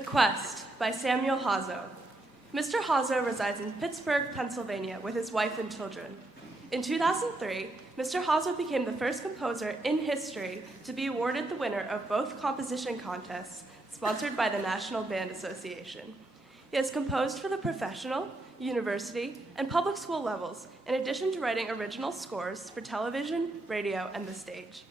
The Quest by Samuel Hazo. Mr. Hazo resides in Pittsburgh, Pennsylvania with his wife and children. In 2003, Mr. Hazo became the first composer in history to be awarded the winner of both composition contests sponsored by the National Band Association. He has composed for the professional, university, and public school levels, in addition to writing original scores for television, radio, and the stage.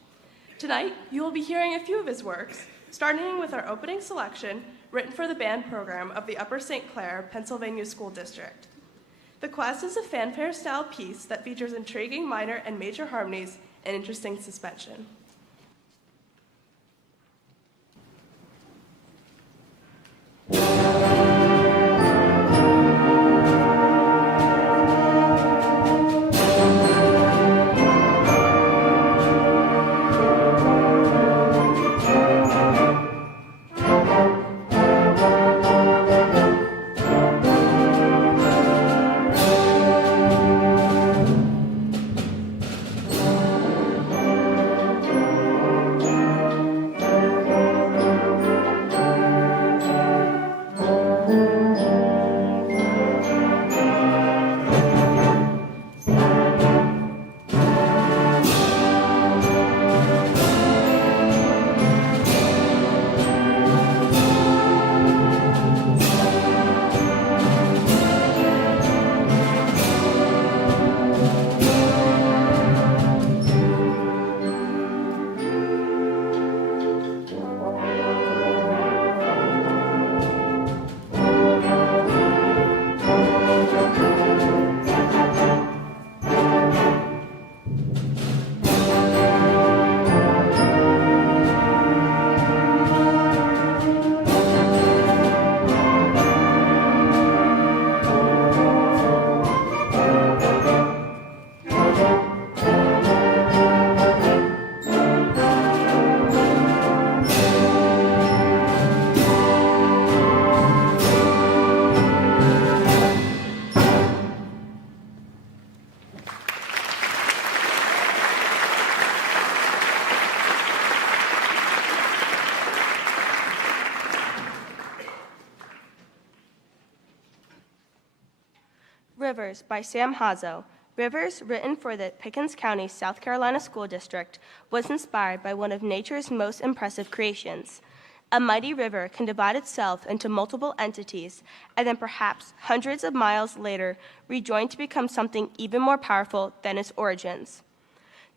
Tonight, you will be hearing a few of his works, starting with our opening selection, written for the band program of the Upper St. Clair, Pennsylvania School District. The Quest is a fanfare-style piece that features intriguing minor and major harmonies and interesting suspension. Rivers by Sam Hazo. Rivers, written for the Pickens County, South Carolina School District, was inspired by one of nature's most impressive creations. A mighty river can divide itself into multiple entities and then perhaps hundreds of miles later rejoin to become something even more powerful than its origins.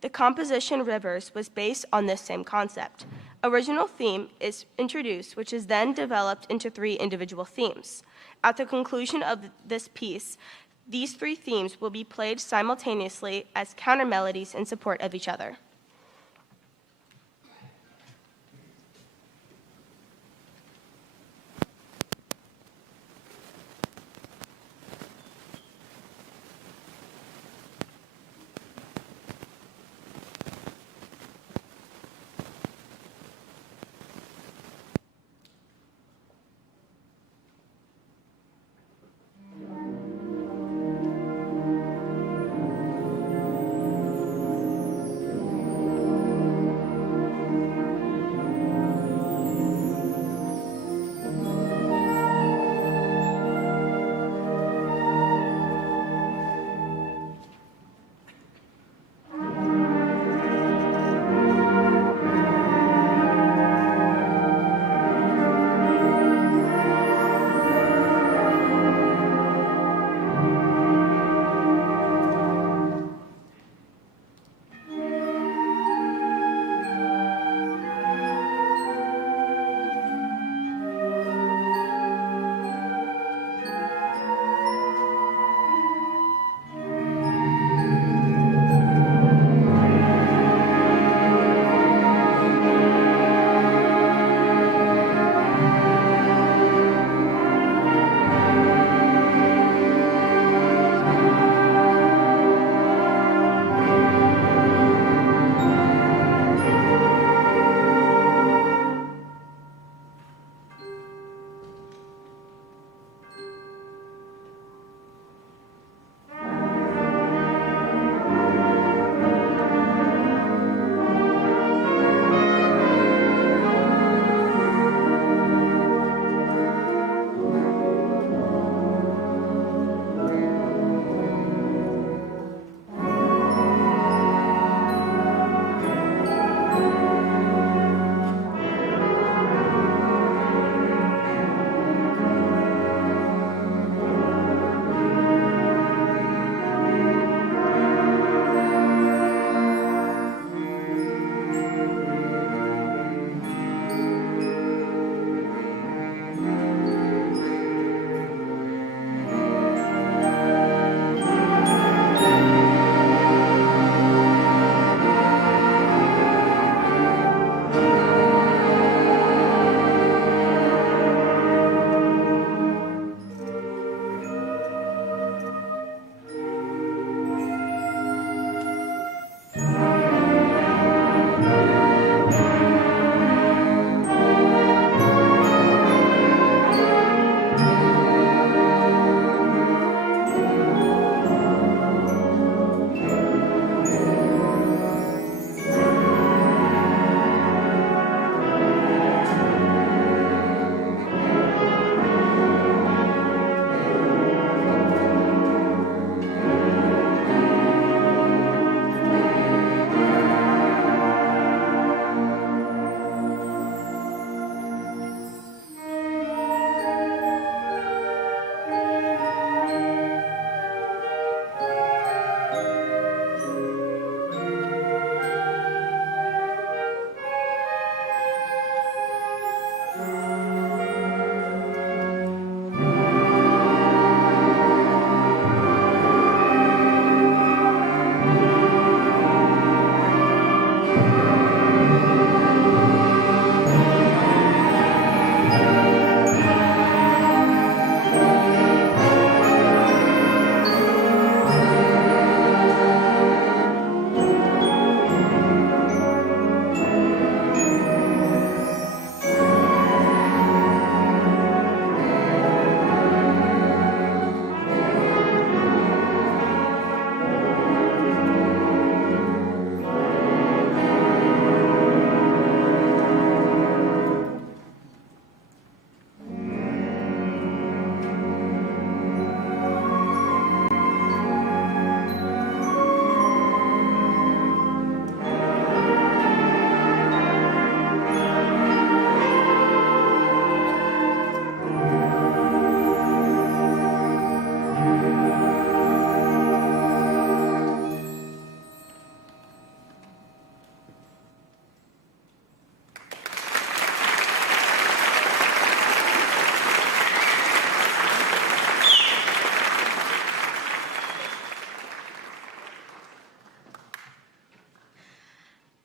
The composition Rivers was based on this same concept. Original theme is introduced, which is then developed into 3 individual themes. At the conclusion of this piece, these 3 themes will be played simultaneously as counter melodies in support of each other.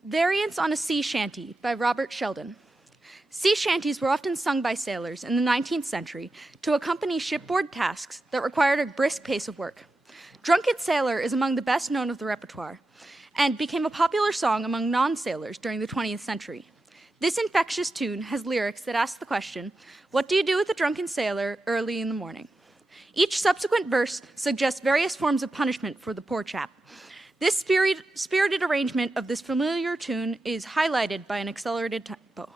Variants on a Sea Shanty by Robert Sheldon. Sea shanties were often sung by sailors in the 19th century to accompany shipboard tasks that required a brisk pace of work. Drunken Sailor is among the best known of the repertoire and became a popular song among non-sailors during the 20th century. This infectious tune has lyrics that ask the question, what do you do with a drunken sailor early in the morning? Each subsequent verse suggests various forms of punishment for the poor chap. This spirited arrangement of this familiar tune is highlighted by an accelerated tempo.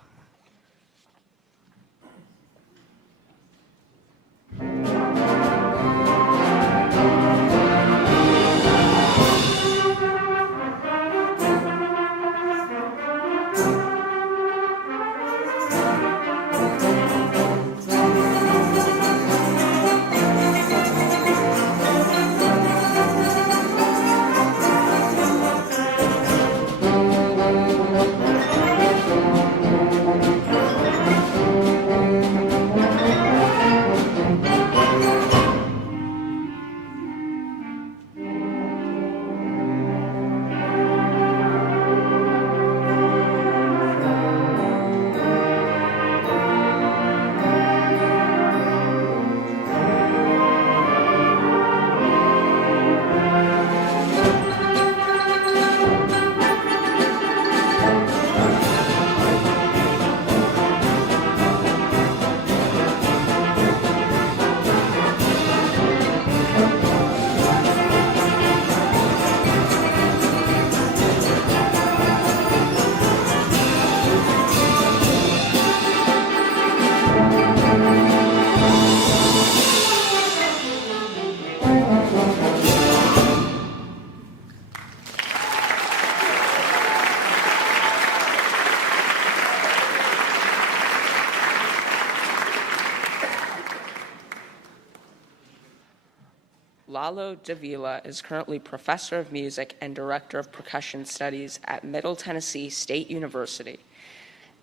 Lalo Davila is currently Professor of Music and Director of Percussion Studies at Middle Tennessee State University.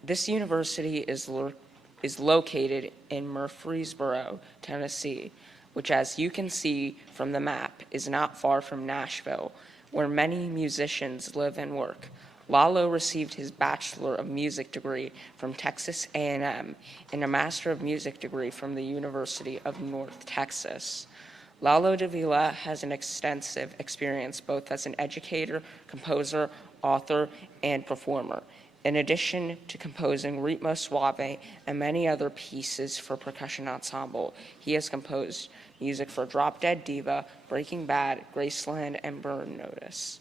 This university is located in Murfreesboro, Tennessee, which, as you can see from the map, is not far from Nashville, where many musicians live and work. Lalo received his Bachelor of Music degree from Texas A&M and a Master of Music degree from the University of North Texas. Lalo Davila has an extensive experience both as an educator, composer, author, and performer. In addition to composing Ritmo Suave and many other pieces for percussion ensemble, he has composed music for Drop Dead Diva, Breaking Bad, Graceland, and Burn Notice.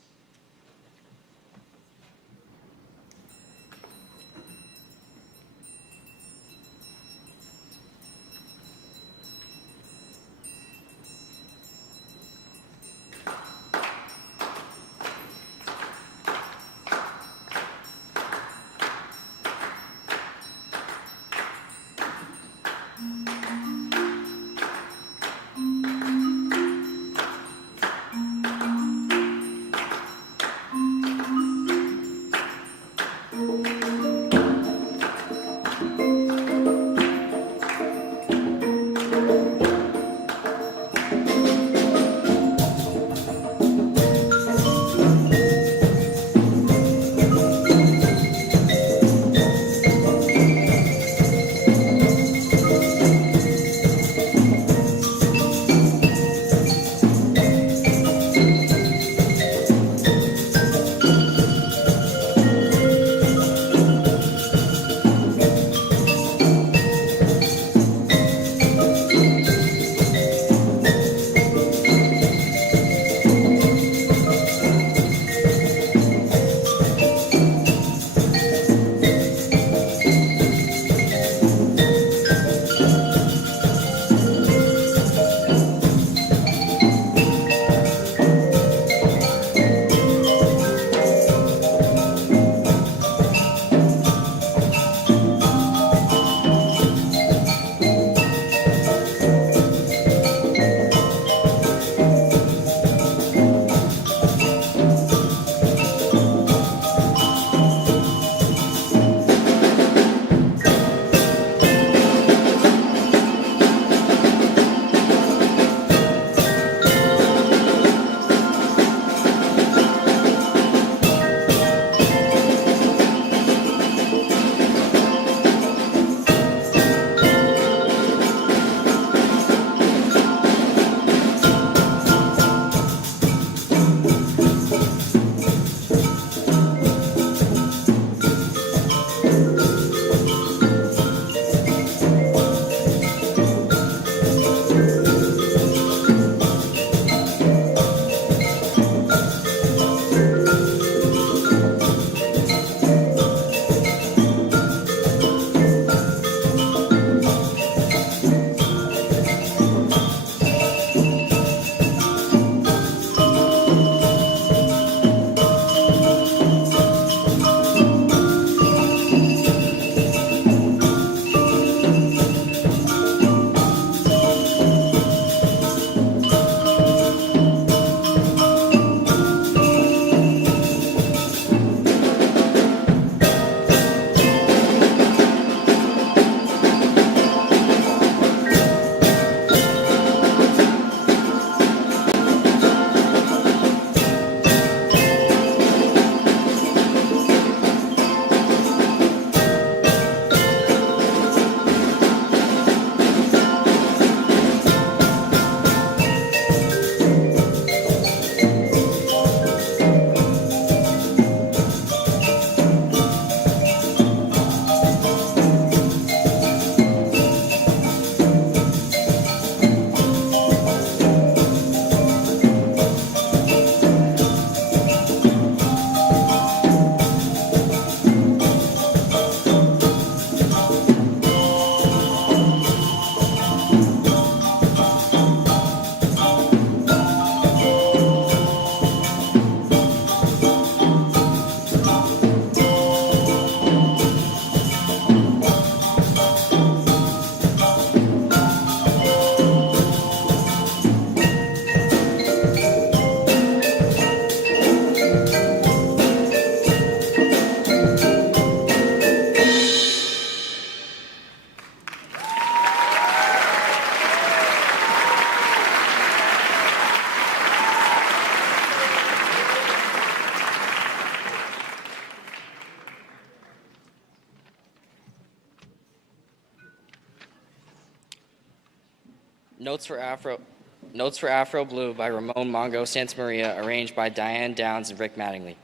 Notes for Afro Blue by Ramon Mongo Santamaria, arranged by Diane Downs and Rick Mattingly.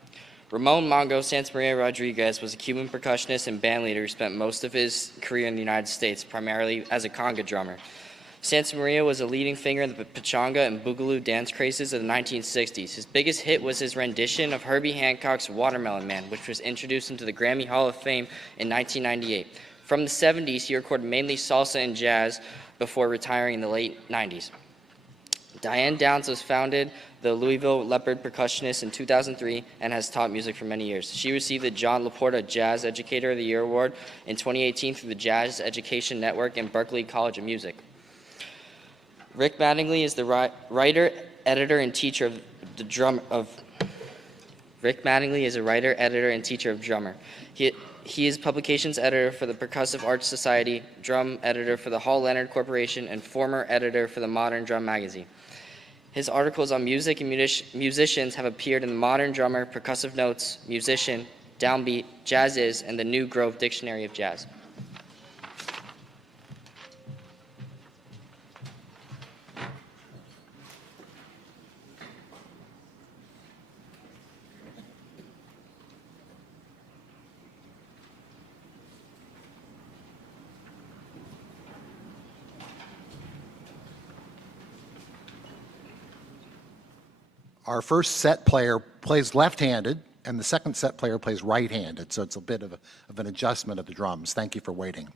Ramon Mongo Santamaria Rodriguez was a Cuban percussionist and bandleader who spent most of his career in the United States, primarily as a conga drummer. Santamaria was a leading figure in the pachanga and boogaloo dance crazes of the 1960s. His biggest hit was his rendition of Herbie Hancock's Watermelon Man, which was introduced into the Grammy Hall of Fame in 1998. From the 70s, he recorded mainly salsa and jazz before retiring in the late 90s. Diane Downs was founded the Louisville Leopard percussionist in 2003 and has taught music for many years. She received the John Laporta Jazz Educator of the Year Award in 2018 through the Jazz Education Network and Berklee College of Music. Rick Mattingly is the writer, editor, and teacher of the drum of. Rick Mattingly is a writer, editor, and teacher of drummer. He is publications editor for the Percussive Arts Society, drum editor for the Hall Leonard Corporation, and former editor for the Modern Drum magazine. His articles on music and musicians have appeared in the Modern Drummer, Percussive Notes, Musician, Downbeat, Jazz Is, and the New Grove Dictionary of Jazz. Our first set player plays left-handed, and the second set player plays right-handed, so it's a bit of an adjustment of the drums. Thank you for waiting.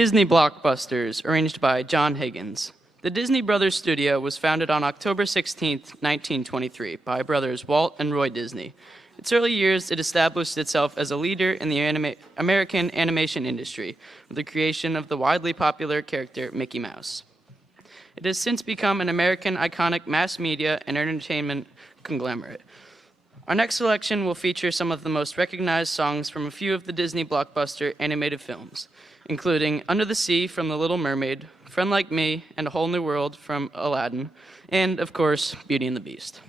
Disney blockbusters, arranged by John Higgins. The Disney Brothers Studio was founded on October 16, 1923, by brothers Walt and Roy Disney. Its early years, it established itself as a leader in the American animation industry with the creation of the widely popular character Mickey Mouse. It has since become an American iconic mass media and entertainment conglomerate. Our next selection will feature some of the most recognized songs from a few of the Disney blockbuster animated films, including Under the Sea from The Little Mermaid, Friend Like Me, and A Whole New World from Aladdin, and, of course, Beauty and the Beast.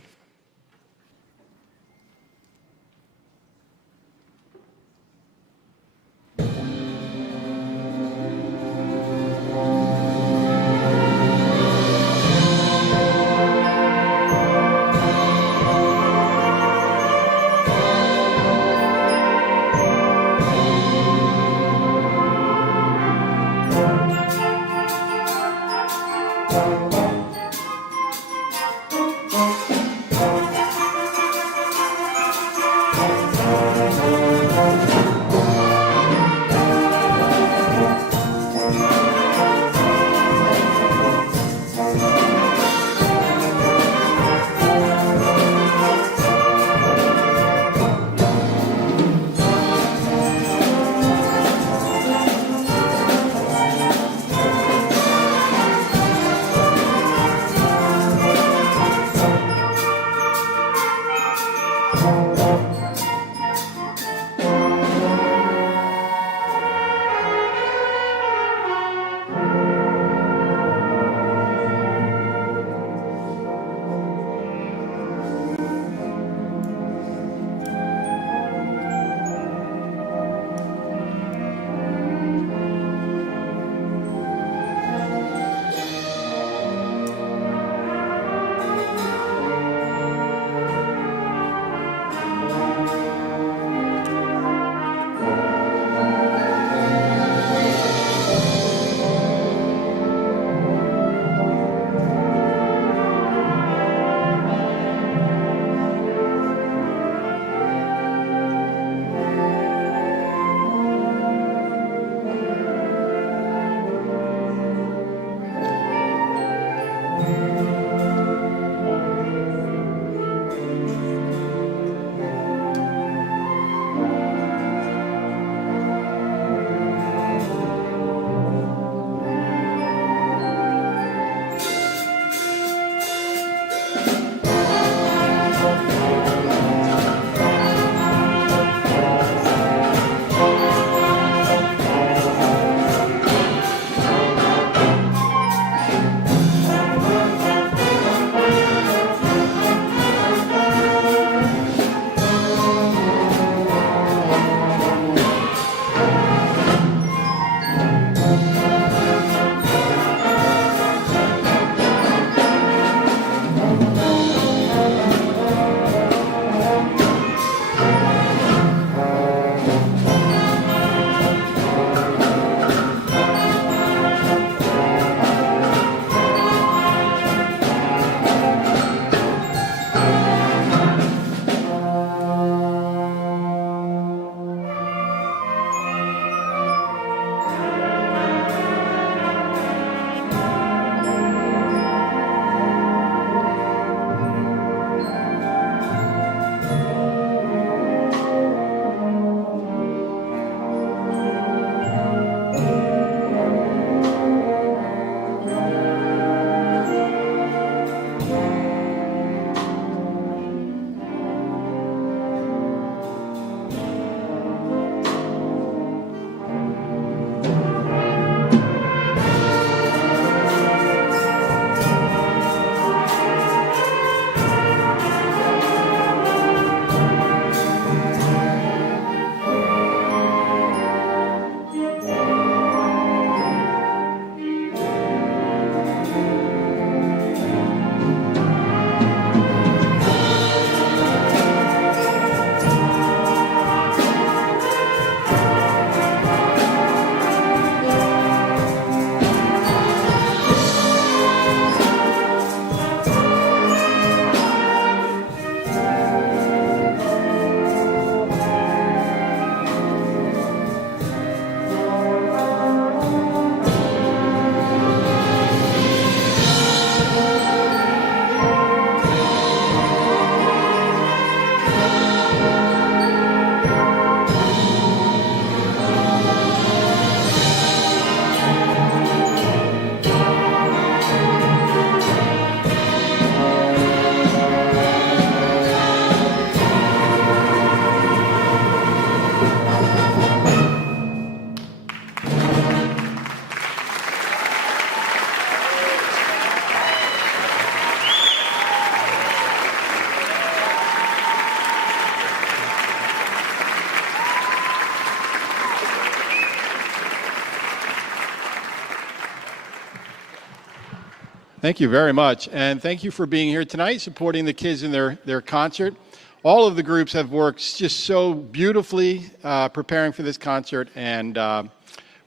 Thank you very much, and thank you for being here tonight, supporting the kids in their concert. All of the groups have worked just so beautifully preparing for this concert, and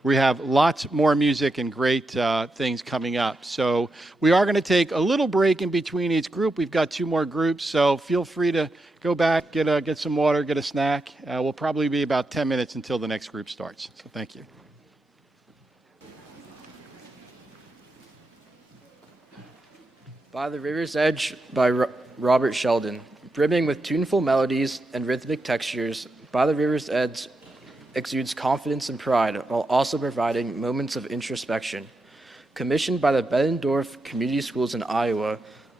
we have lots more music and great things coming up. So we are going to take a little break in between each group. We've got 2 more groups, so feel free to go back, get some water, get a snack. We'll probably be about 10 minutes until the next group starts. So thank you. By the River's Edge by Robert Sheldon. Brimming with tuneful melodies and rhythmic textures, By the River's Edge exudes confidence and pride while also providing moments of introspection. Commissioned by the Bettendorf Community Schools in Iowa,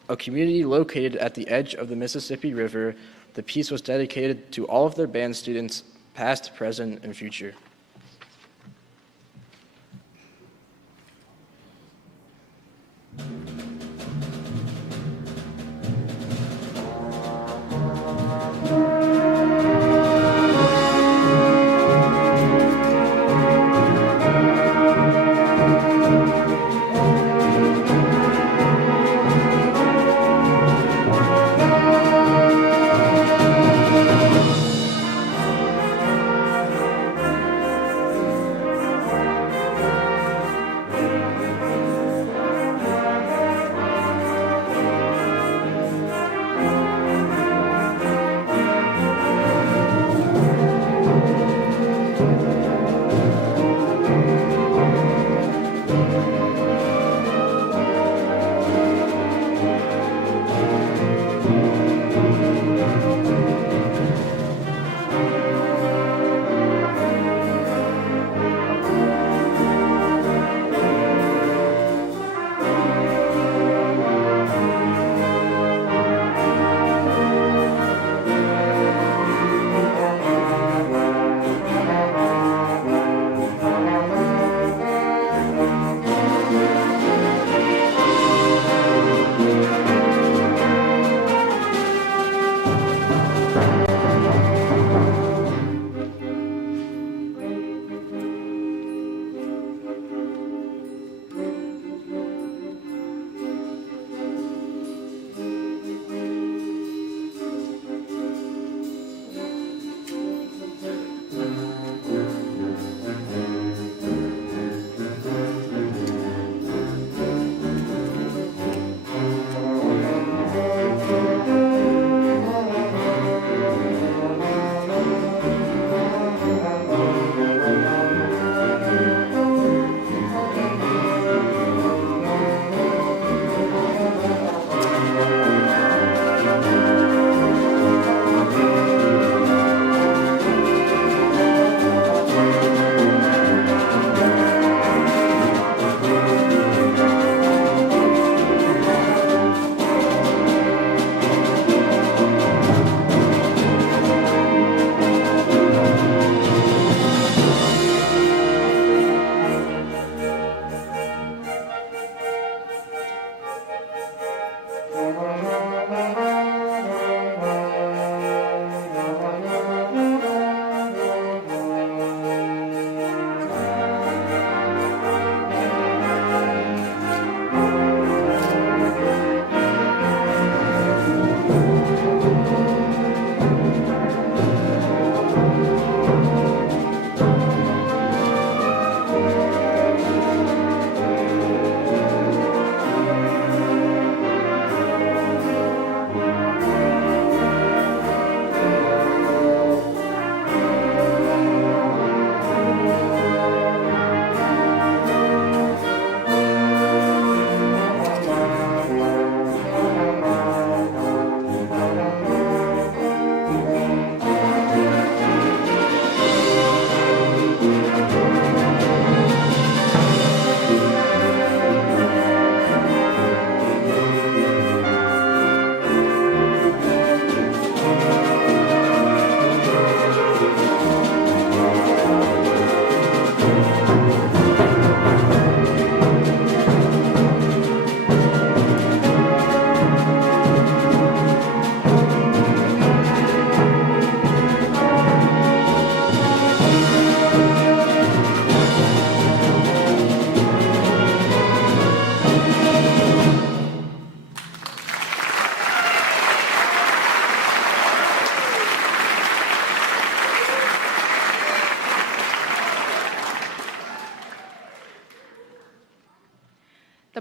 a community located at the edge of the Mississippi River, the piece was dedicated to all of their band students, past, present, and future.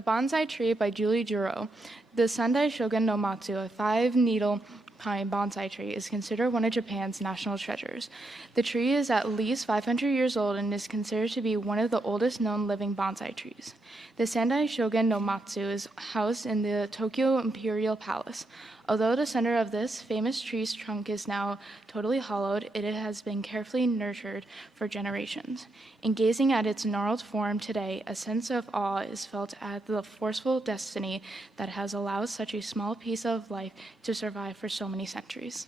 Bonsai Tree by Julie Juro. The Sendai Shogun no Matsu, a 5-needle pine bonsai tree, is considered one of Japan's national treasures. The tree is at least 500 years old and is considered to be one of the oldest known living bonsai trees. The Sendai Shogun no Matsu is housed in the Tokyo Imperial Palace. Although the center of this famous tree's trunk is now totally hollowed, it has been carefully nurtured for generations. In gazing at its gnarled form today, a sense of awe is felt at the forceful destiny that has allowed such a small piece of life to survive for so many centuries.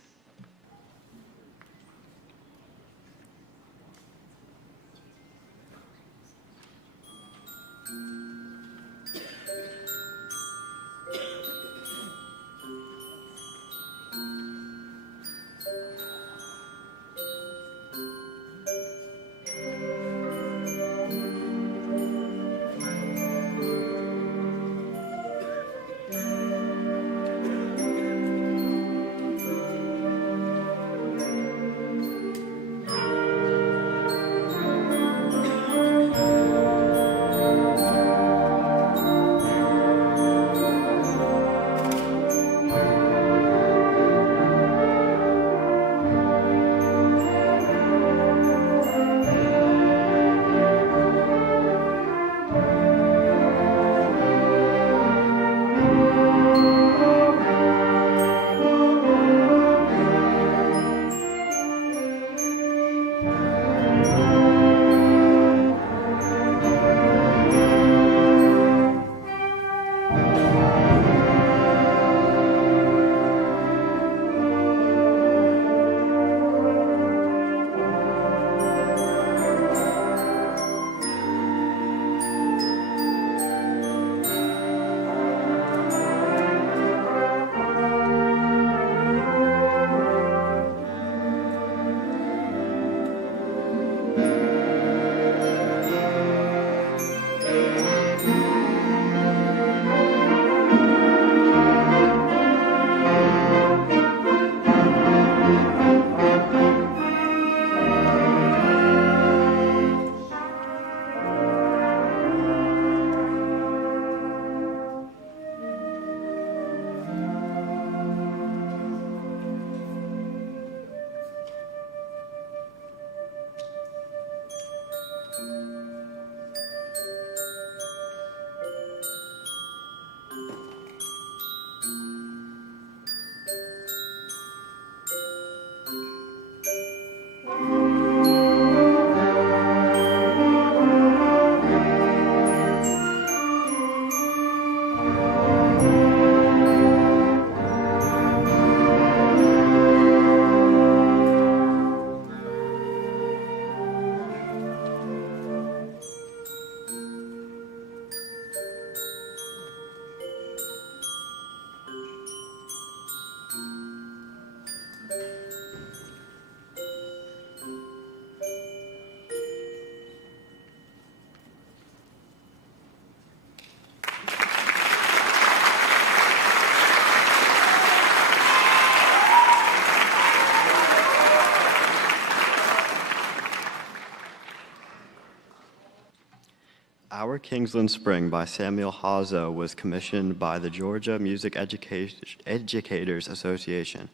Our Kingsland Spring by Samuel Hazo was commissioned by the Georgia Music Educators Association.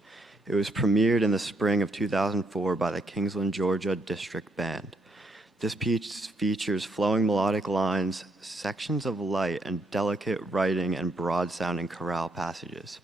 It was premiered in the spring of 2004 by the Kingsland, Georgia District Band. This piece features flowing melodic lines, sections of light and delicate writing, and broad-sounding chorale passages.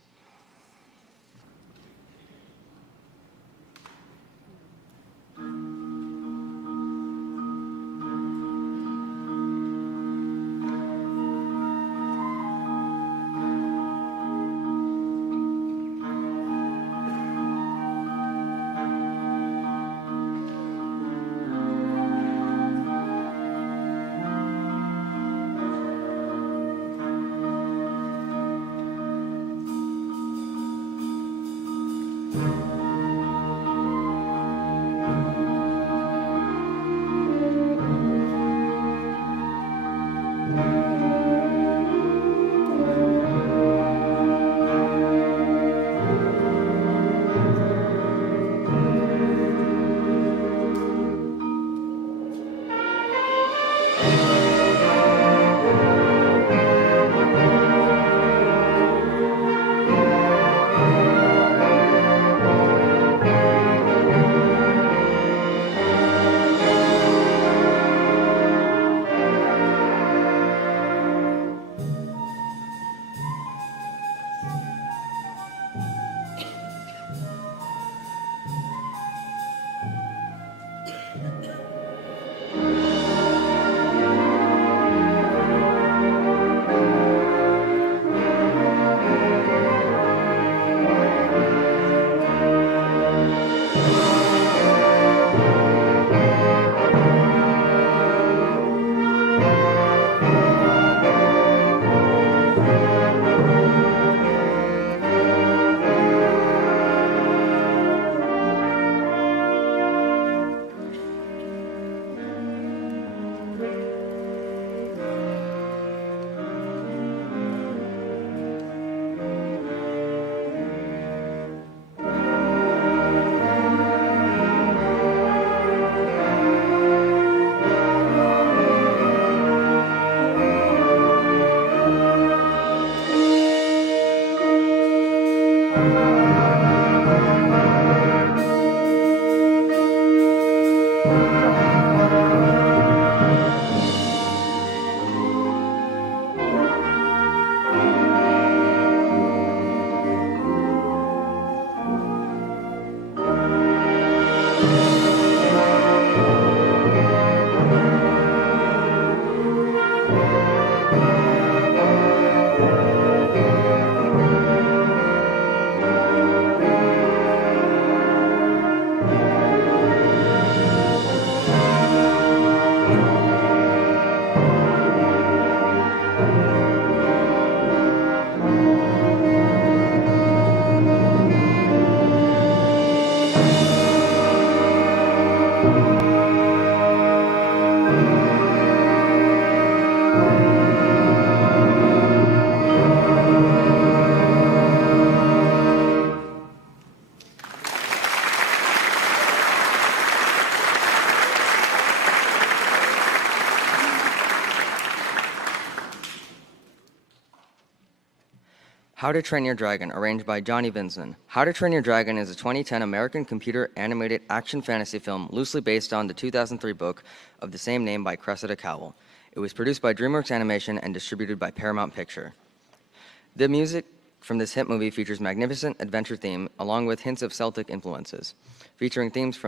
How to Train Your Dragon, arranged by Johnny Vincent. How to Train Your Dragon is a 2010 American computer animated action fantasy film loosely based on the 2003 book of the same name by Cressida Cowell. It was produced by DreamWorks Animation and distributed by Paramount Picture. The music from this hit movie features magnificent adventure theme along with hints of Celtic influences. Featuring themes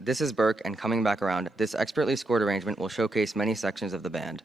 This Is Burke and Coming Back Around, this expertly scored arrangement will showcase many sections of the band.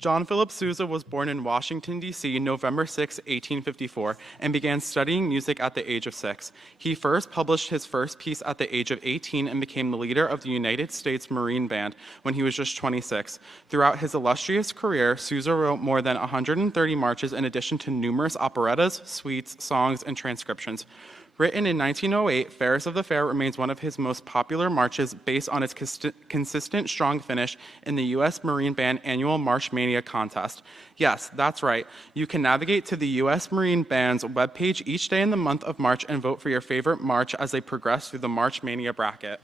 John Philip Sousa was born in Washington, D.C., November 6, 1854, and began studying music at the age of 6. He first published his first piece at the age of 18 and became the leader of the United States Marine Band when he was just 26. Throughout his illustrious career, Sousa wrote more than 130 marches in addition to numerous operettas, suites, songs, and transcriptions. Written in 1908, Fairest of the Fair remains one of his most popular marches based on its consistent, strong finish in the U.S. Marine Band annual March Mania contest. Yes, that's right. You can navigate to the U.S. Marine Band's webpage each day in the month of March and vote for your favorite march as they progress through the March Mania bracket.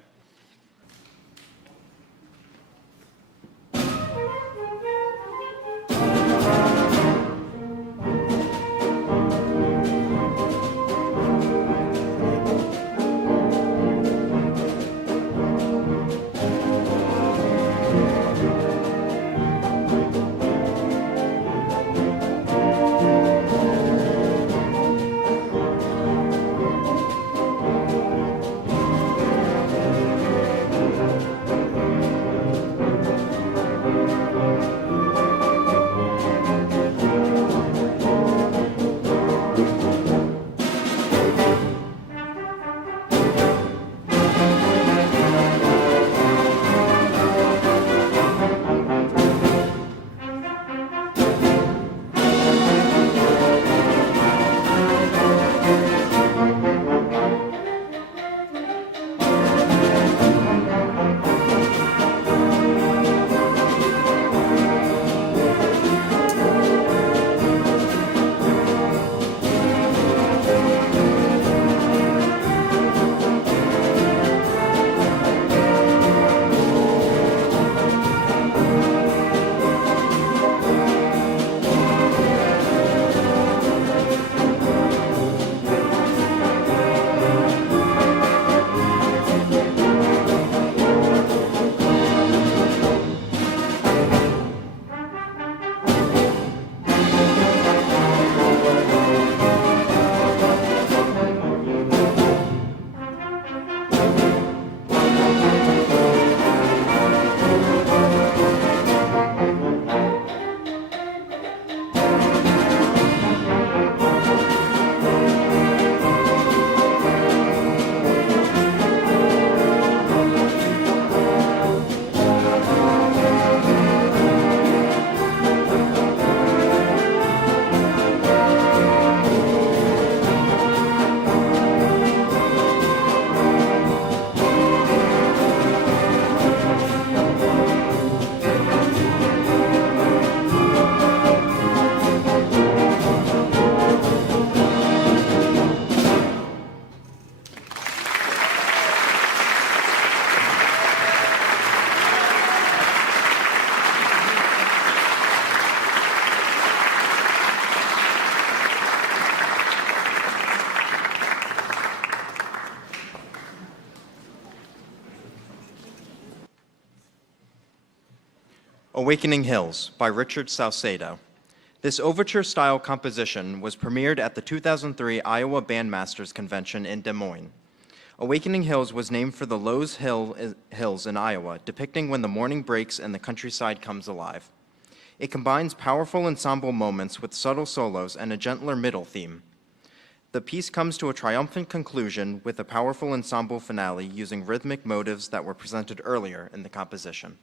Awakening Hills by Richard Salcedo. This overture-style composition was premiered at the 2003 Iowa Bandmasters Convention in Des Moines. Awakening Hills was named for the Lowe's Hills in Iowa, depicting when the morning breaks and the countryside comes alive. It combines powerful ensemble moments with subtle solos and a gentler middle theme. The piece comes to a triumphant conclusion with a powerful ensemble finale using rhythmic motives that were presented earlier in the composition.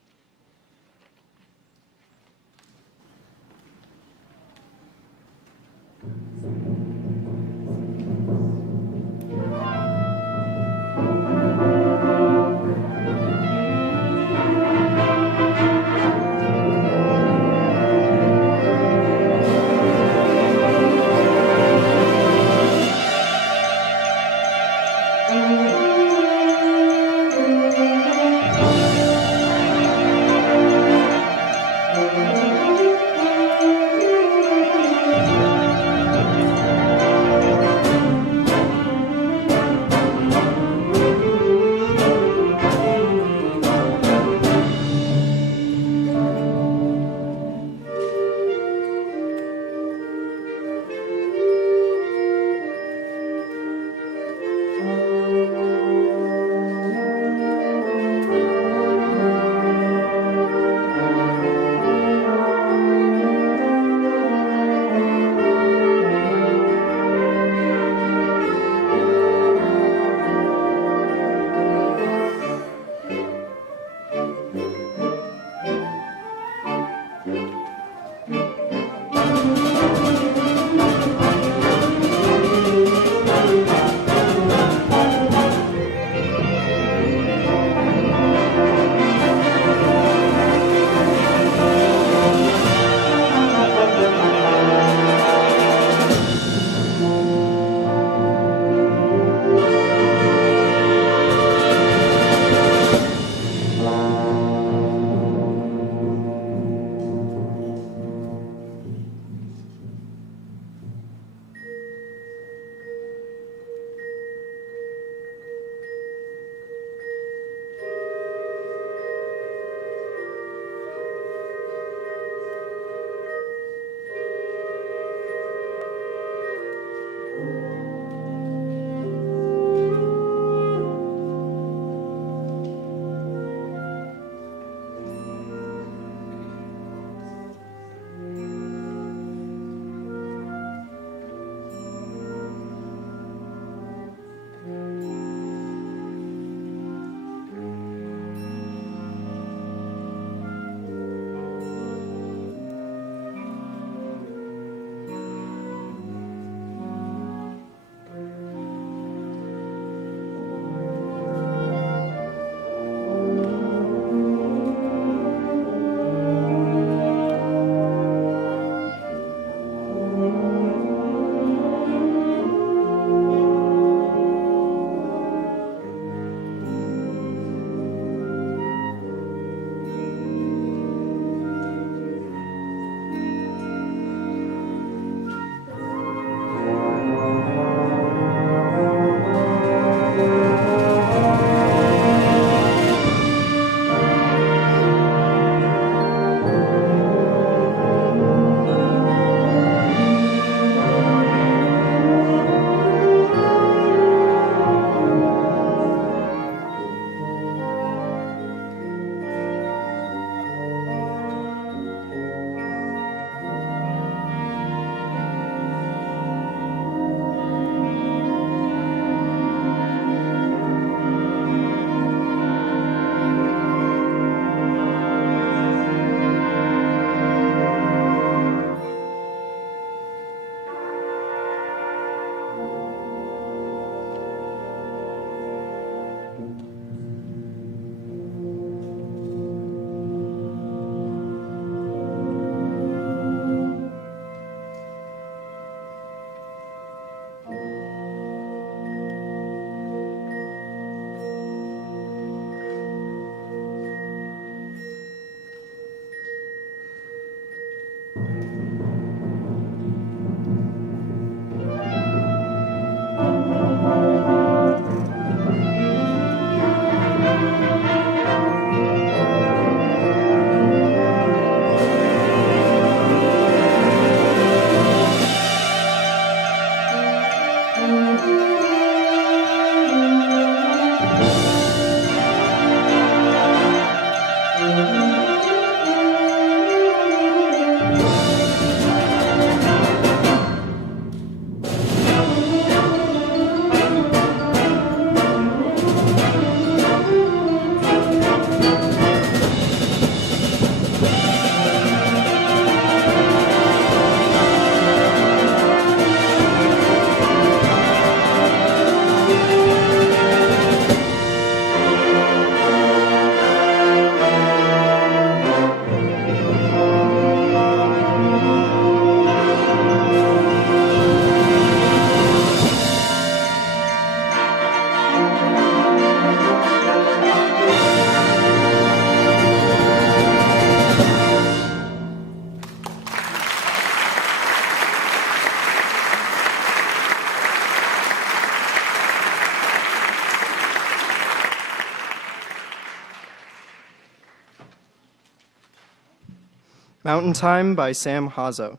Mountain Time by Sam Hazo.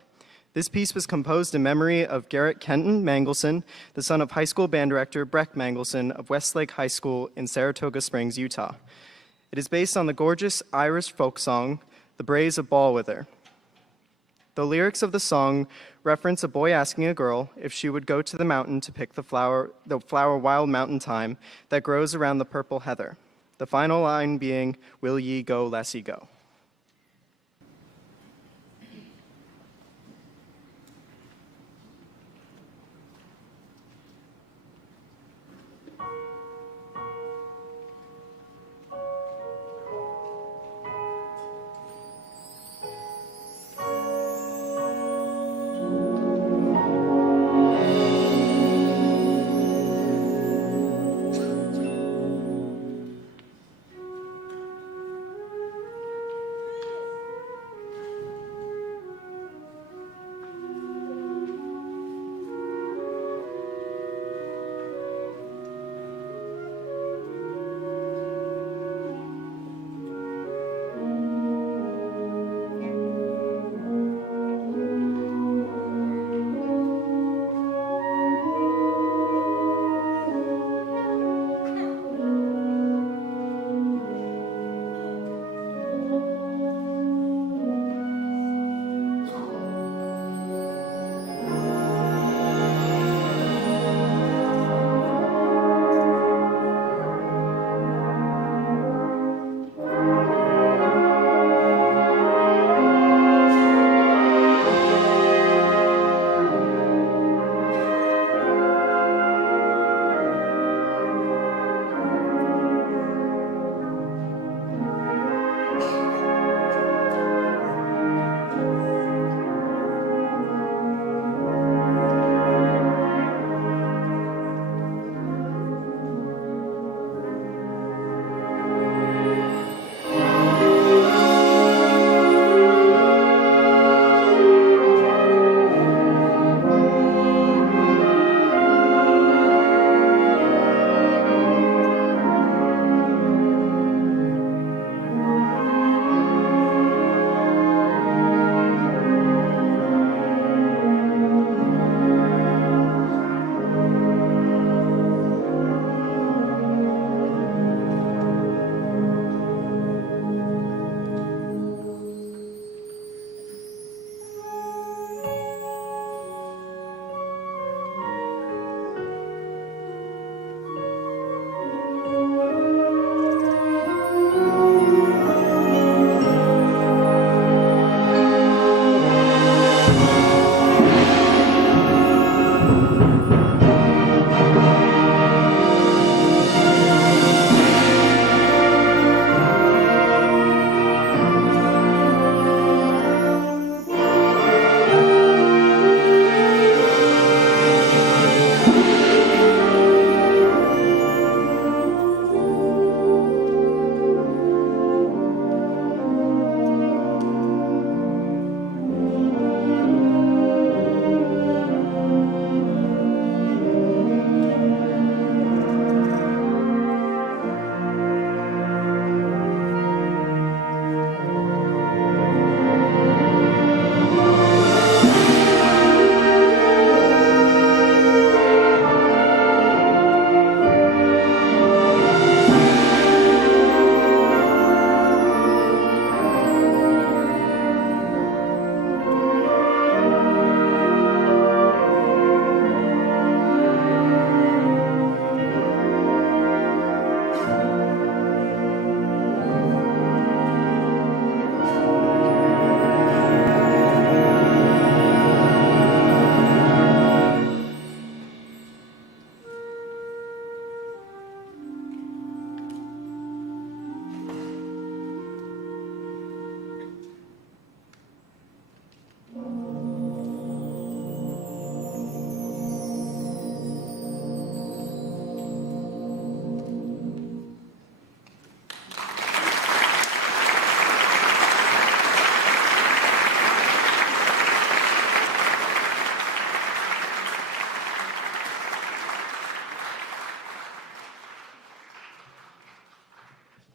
This piece was composed in memory of Garrett Kenton Mangelson, the son of high school band director Breck Mangelson of Westlake High School in Saratoga Springs, Utah. It is based on the gorgeous Irish folk song, The Braes of Ballwither. The lyrics of the song reference a boy asking a girl if she would go to the mountain to pick the flower wild mountain thyme that grows around the purple heather. The final line being, "Will ye go, lassie, go?"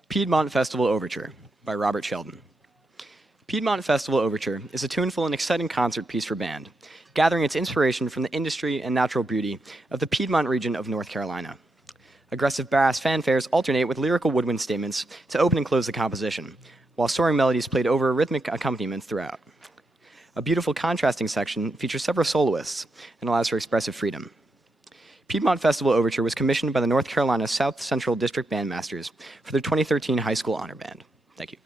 Piedmont Festival Overture by Robert Sheldon. Piedmont Festival Overture is a tuneful and exciting concert piece for band, gathering its inspiration from the industry and natural beauty of the Piedmont region of North Carolina. Aggressive brass fanfares alternate with lyrical woodwind statements to open and close the composition, while soaring melodies played over rhythmic accompaniments throughout. A beautiful contrasting section features several soloists and allows for expressive freedom. Piedmont Festival Overture was commissioned by the North Carolina South Central District Bandmasters for their 2013 High School Honor Band. Thank you.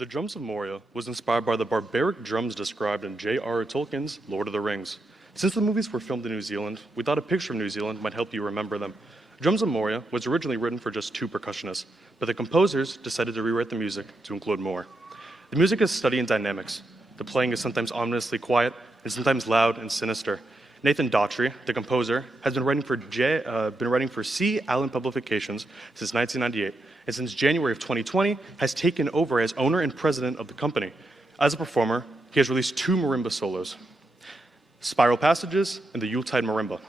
The Drums of Moria was inspired by the barbaric drums described in J.R.R. Tolkien's Lord of the Rings. Since the movies were filmed in New Zealand, we thought a picture of New Zealand might help you remember them. Drums of Moria was originally written for just 2 percussionists, but the composers decided to rewrite the music to include more. The music is studied in dynamics. The playing is sometimes ominously quiet and sometimes loud and sinister. Nathan Daughtry, the composer, has been writing for C. Allen Publications since 1998, and since January of 2020 has taken over as owner and president of the company. As a performer, he has released 2 marimba solos, Spiral Passages and the Yuletide Marimba.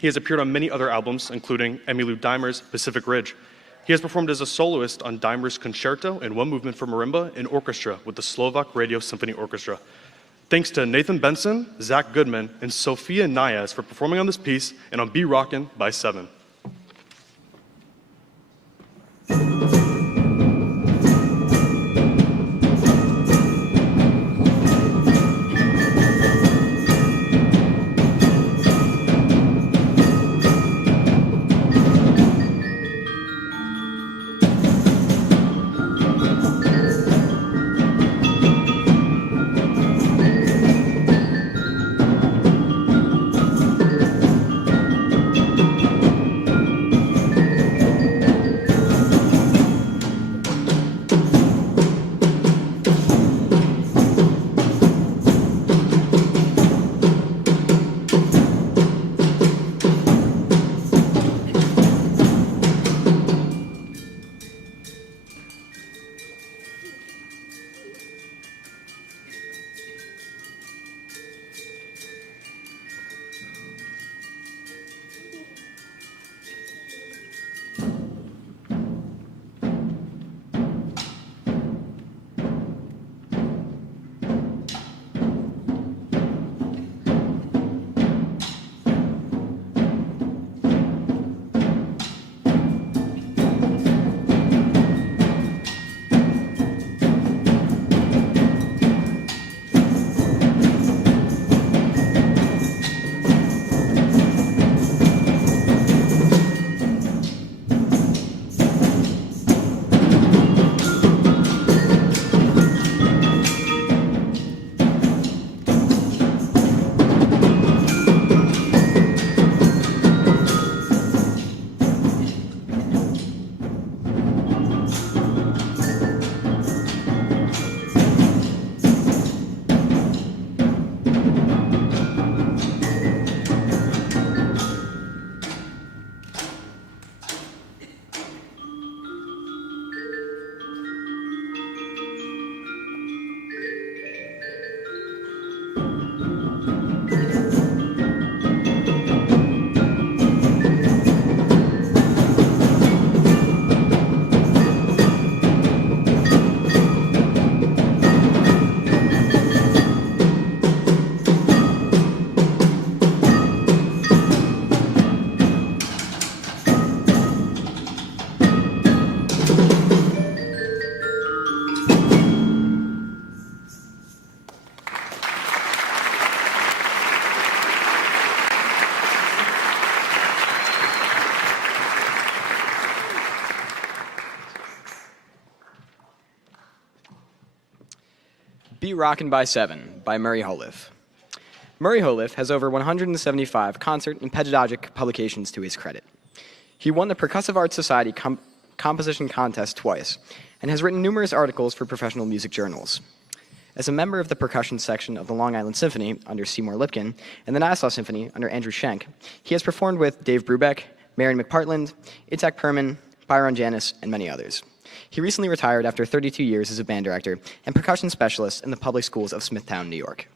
He has appeared on many other albums, including Emmylou Dimer's Pacific Ridge. He has performed as a soloist on Dimer's Concerto in One Movement for Marimba in orchestra with the Slovak Radio Symphony Orchestra. Thanks to Nathan Benson, Zach Goodman, and Sophia Nayas for performing on this piece and on Be Rockin' by 7. Be Rockin' by 7 by Murray Holiff. Murray Holiff has over 175 concert and pedagogic publications to his credit. He won the Percussive Arts Society Composition Contest twice and has written numerous articles for professional music journals. As a member of the percussion section of the Long Island Symphony under Seymour Lipkin and the Nassau Symphony under Andrew Schenk, he has performed with Dave Brubeck, Marion McPartland, Itzhak Perman, Byron Janis, and many others. He recently retired after 32 years as a band director and percussion specialist in the public schools of Smithtown, New York.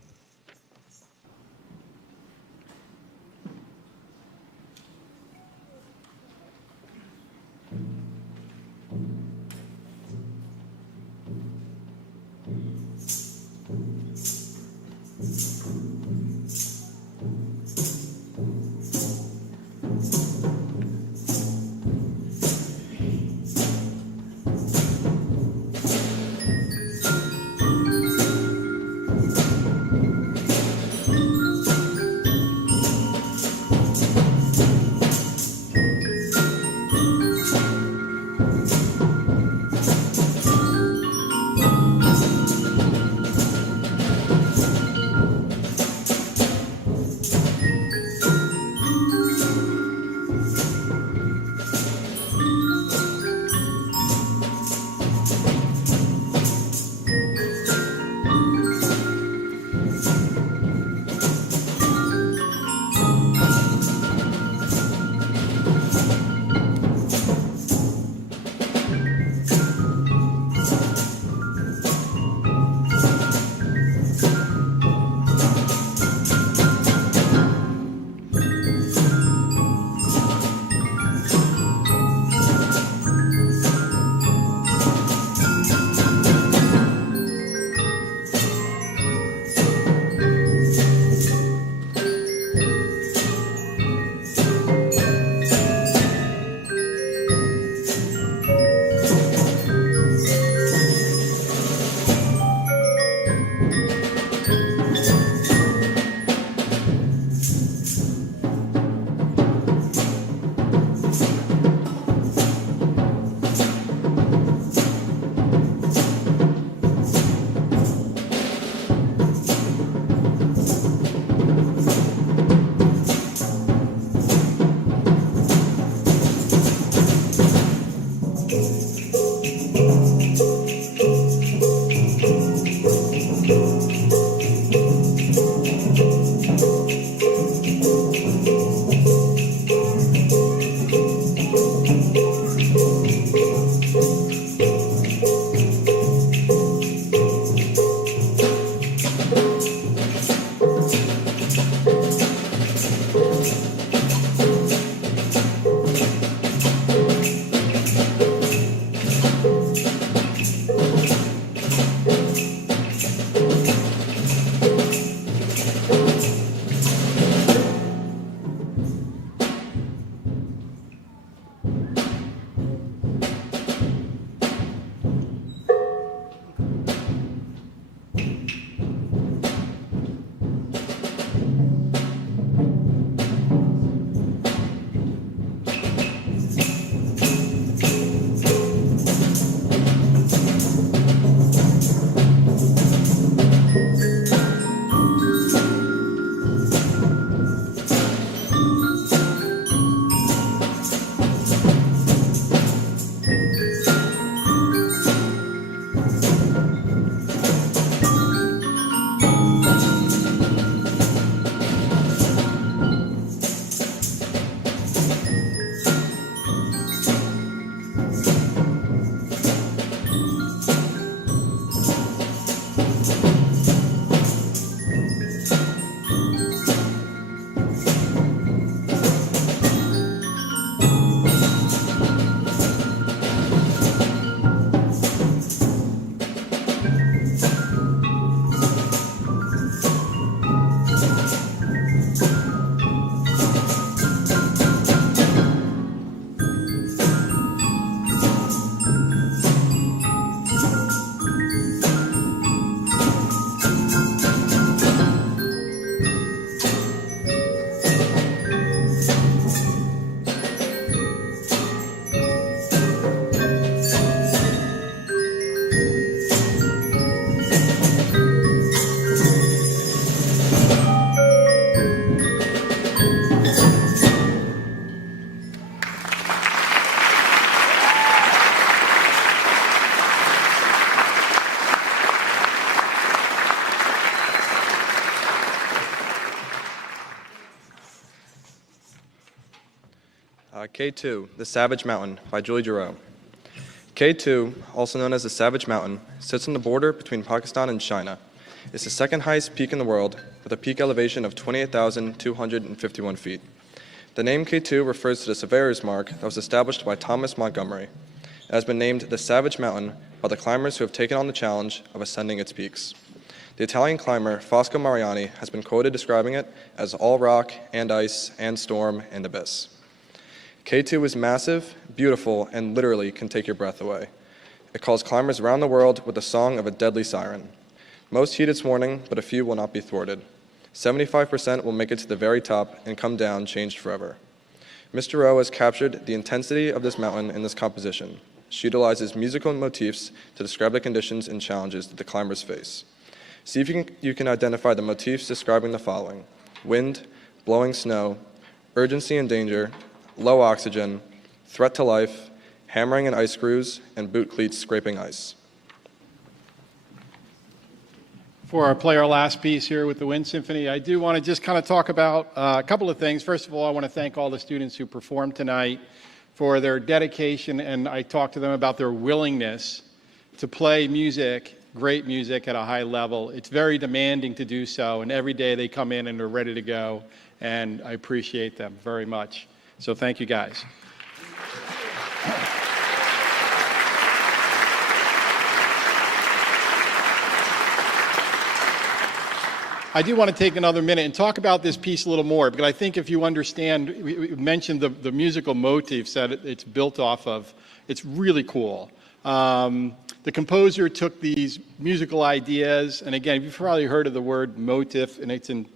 K2, The Savage Mountain by Julie Giroux. K2, also known as the Savage Mountain, sits on the border between Pakistan and China. It's the second highest peak in the world, with a peak elevation of 28,251 feet. The name K2 refers to the Severus mark that was established by Thomas Montgomery. It has been named the Savage Mountain by the climbers who have taken on the challenge of ascending its peaks. The Italian climber Fosco Mariani has been quoted describing it as all rock and ice and storm and abyss. K2 is massive, beautiful, and literally can take your breath away. It calls climbers around the world with the song of a deadly siren. Most heed its warning, but a few will not be thwarted. 75% will make it to the very top and come down changed forever. Mr. Rowe has captured the intensity of this mountain in this composition. She utilizes musical motifs to describe the conditions and challenges that the climbers face. See if you can identify the motifs describing the following: wind, blowing snow, urgency and danger, low oxygen, threat to life, hammering and ice screws, and boot cleats scraping ice. For our play our last piece here with the Wind Symphony, I do want to just kind of talk about a couple of things. First of all, I want to thank all the students who performed tonight for their dedication, and I talked to them about their willingness to play music, great music at a high level. It's very demanding to do so, and every day they come in and they're ready to go, and I appreciate them very much. So thank you, guys. I do want to take another minute and talk about this piece a little more, because I think if you understand, we mentioned the musical motifs that it's built off of, it's really cool. The composer took these musical ideas, and again, you've probably heard of the word motif, and it's in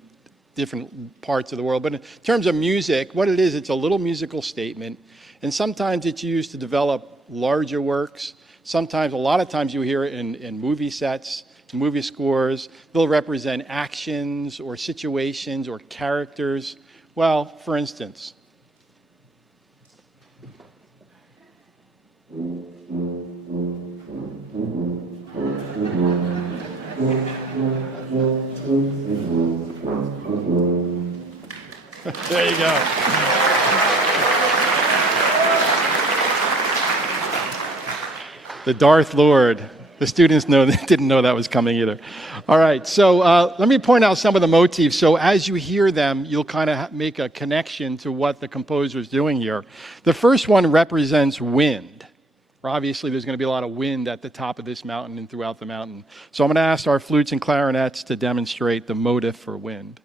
different parts of the world. But in terms of music, what it is, it's a little musical statement. And sometimes it's used to develop larger works. Sometimes, a lot of times you hear it in movie sets, movie scores. They'll represent actions or situations or characters. Well, for instance, there you go. The Darth Lord. The students didn't know that was coming either. All right, so let me point out some of the motifs. So as you hear them, you'll kind of make a connection to what the composer is doing here. The first one represents wind. Obviously, there's going to be a lot of wind at the top of this mountain and throughout the mountain. So I'm going to ask our flutes and clarinets to demonstrate the motif for wind.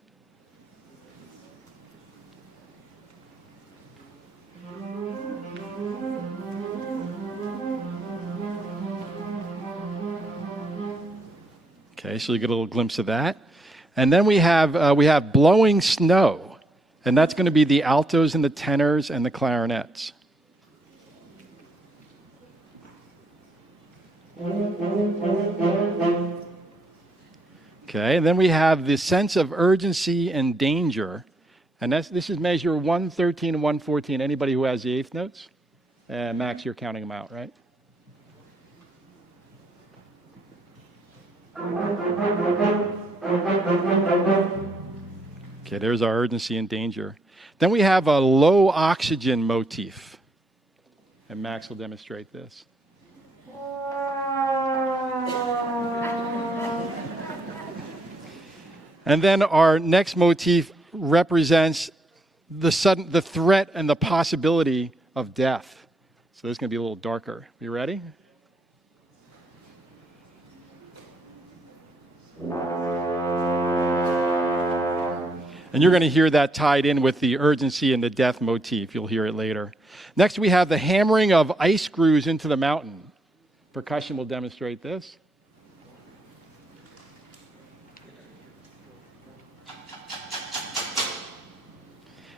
Okay, so you get a little glimpse of that. And then we have blowing snow, and that's going to be the altos and the tenors and the clarinets. Okay, and then we have the sense of urgency and danger, and this is measure 113 and 114. Anybody who has the eighth notes? Max, you're counting them out, right? Okay, there's our urgency and danger. Then we have a low oxygen motif, and Max will demonstrate this. And then our next motif represents the threat and the possibility of death. So this is going to be a little darker. You ready? And you're going to hear that tied in with the urgency and the death motif. You'll hear it later. Next, we have the hammering of ice screws into the mountain. Percussion will demonstrate this.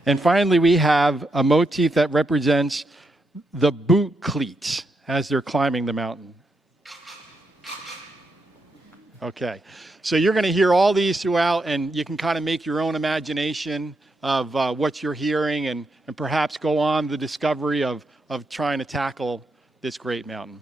And finally, we have a motif that represents the boot cleats as they're climbing the mountain. Okay, so you're going to hear all these throughout, and you can kind of make your own imagination of what you're hearing, and perhaps go on the discovery of trying to tackle this great mountain.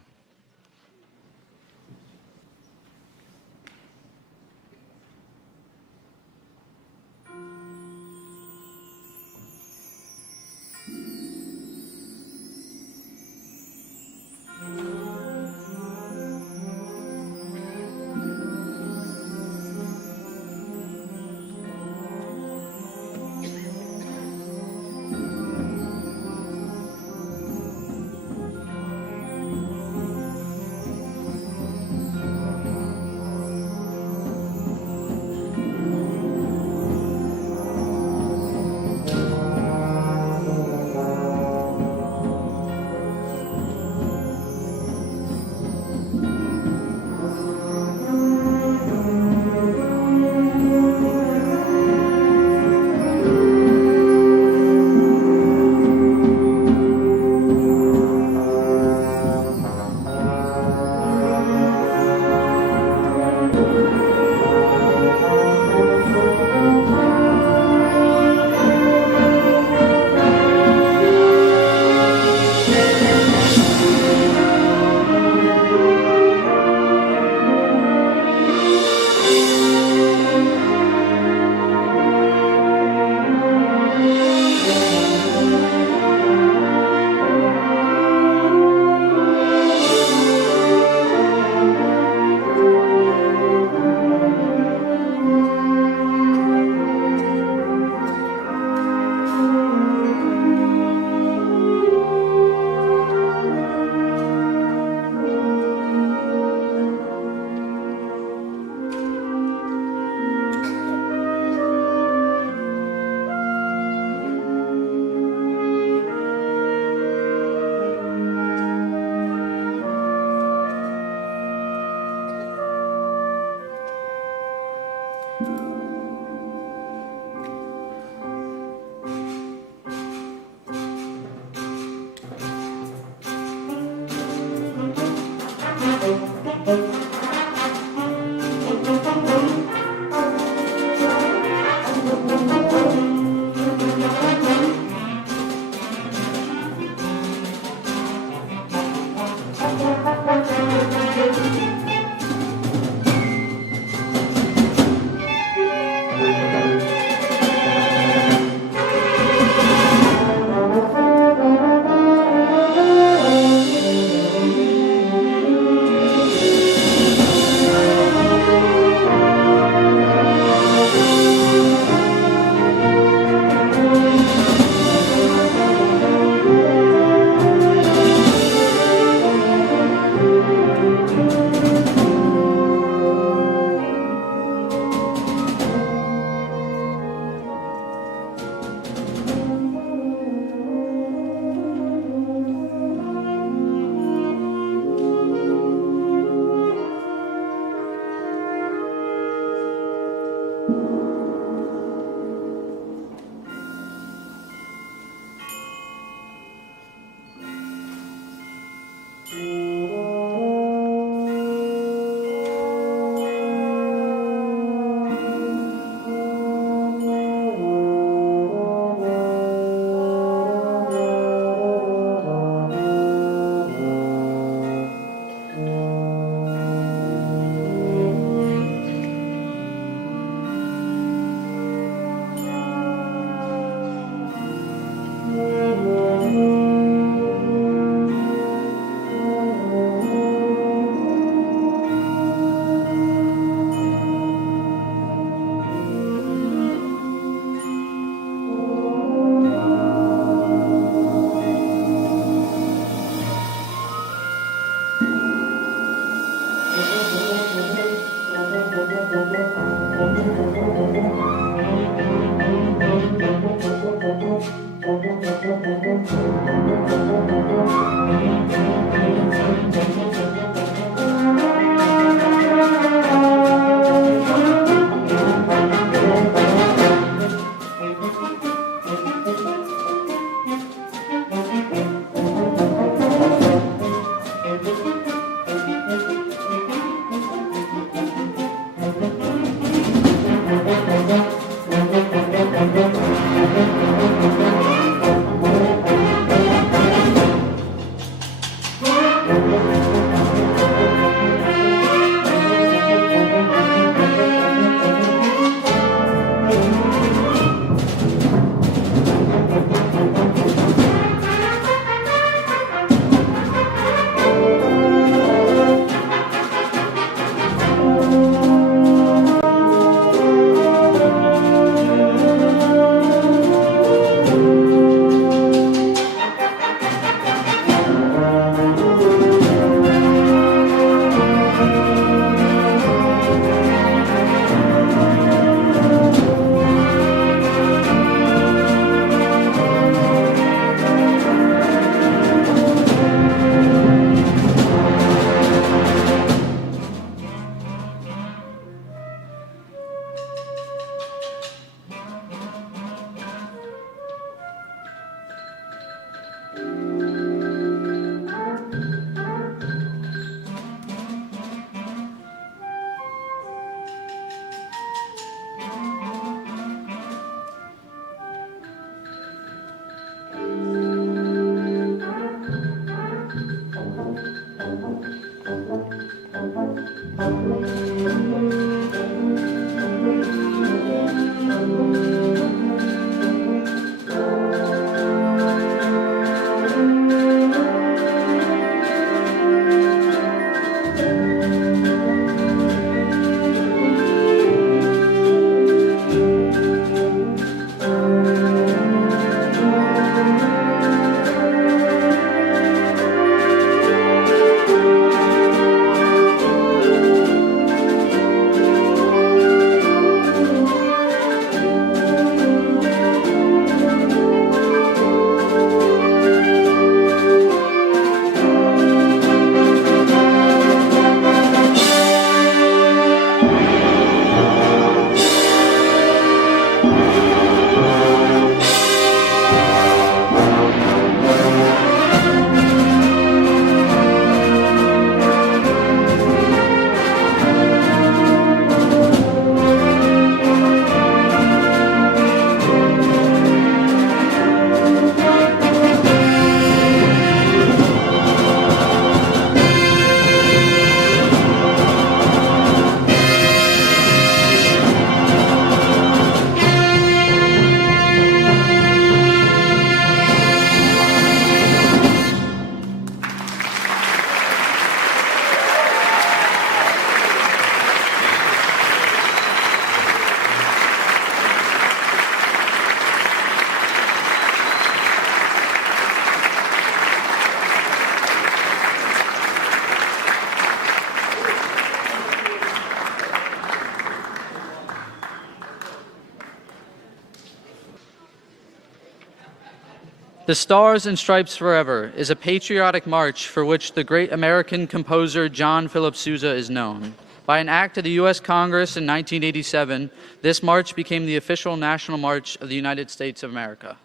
The Stars and Stripes Forever is a patriotic march for which the great American composer John Philip Sousa is known. By an act of the U.S. Congress in 1987, this march became the official national march of the United States of America.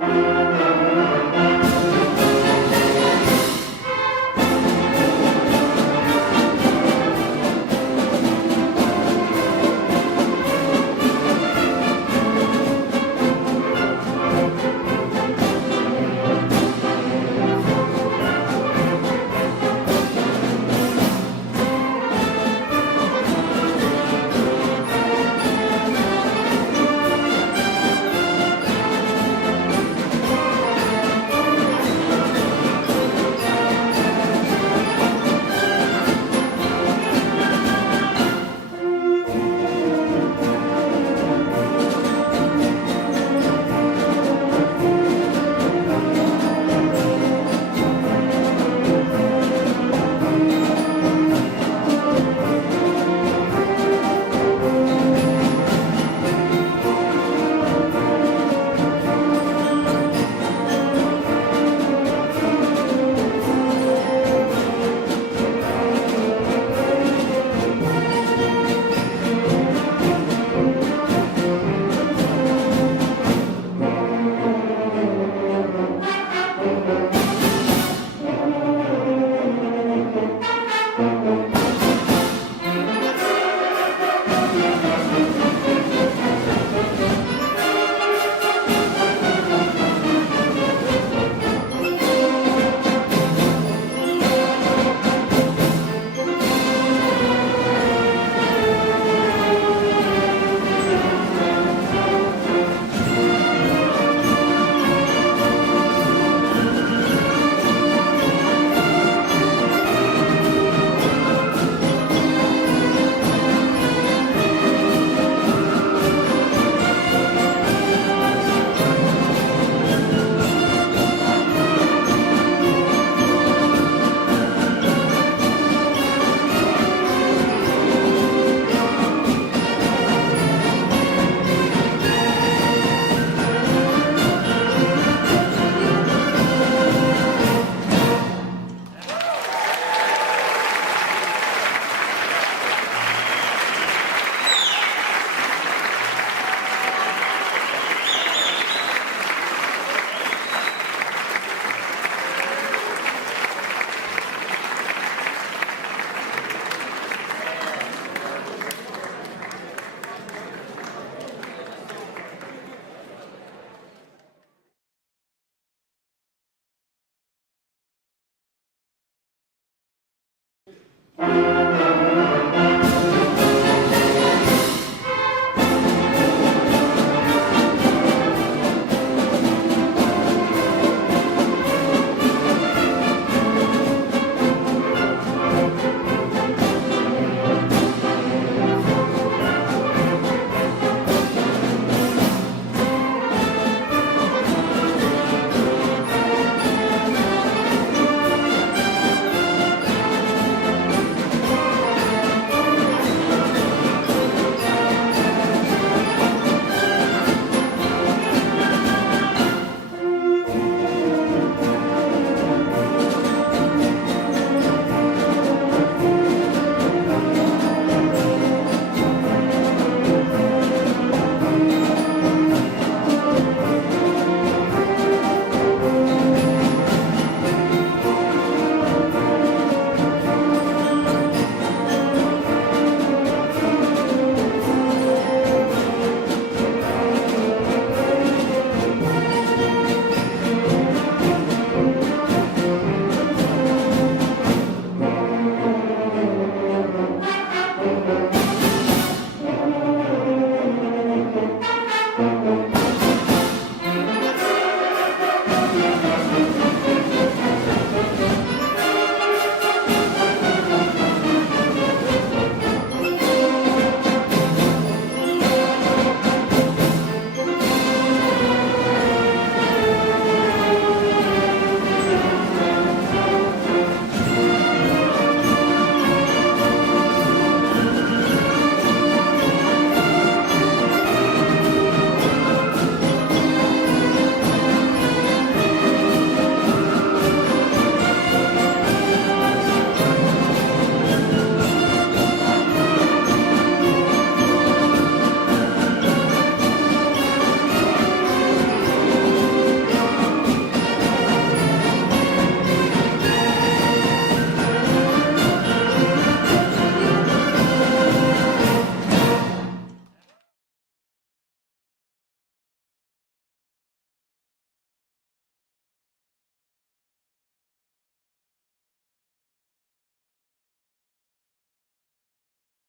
you.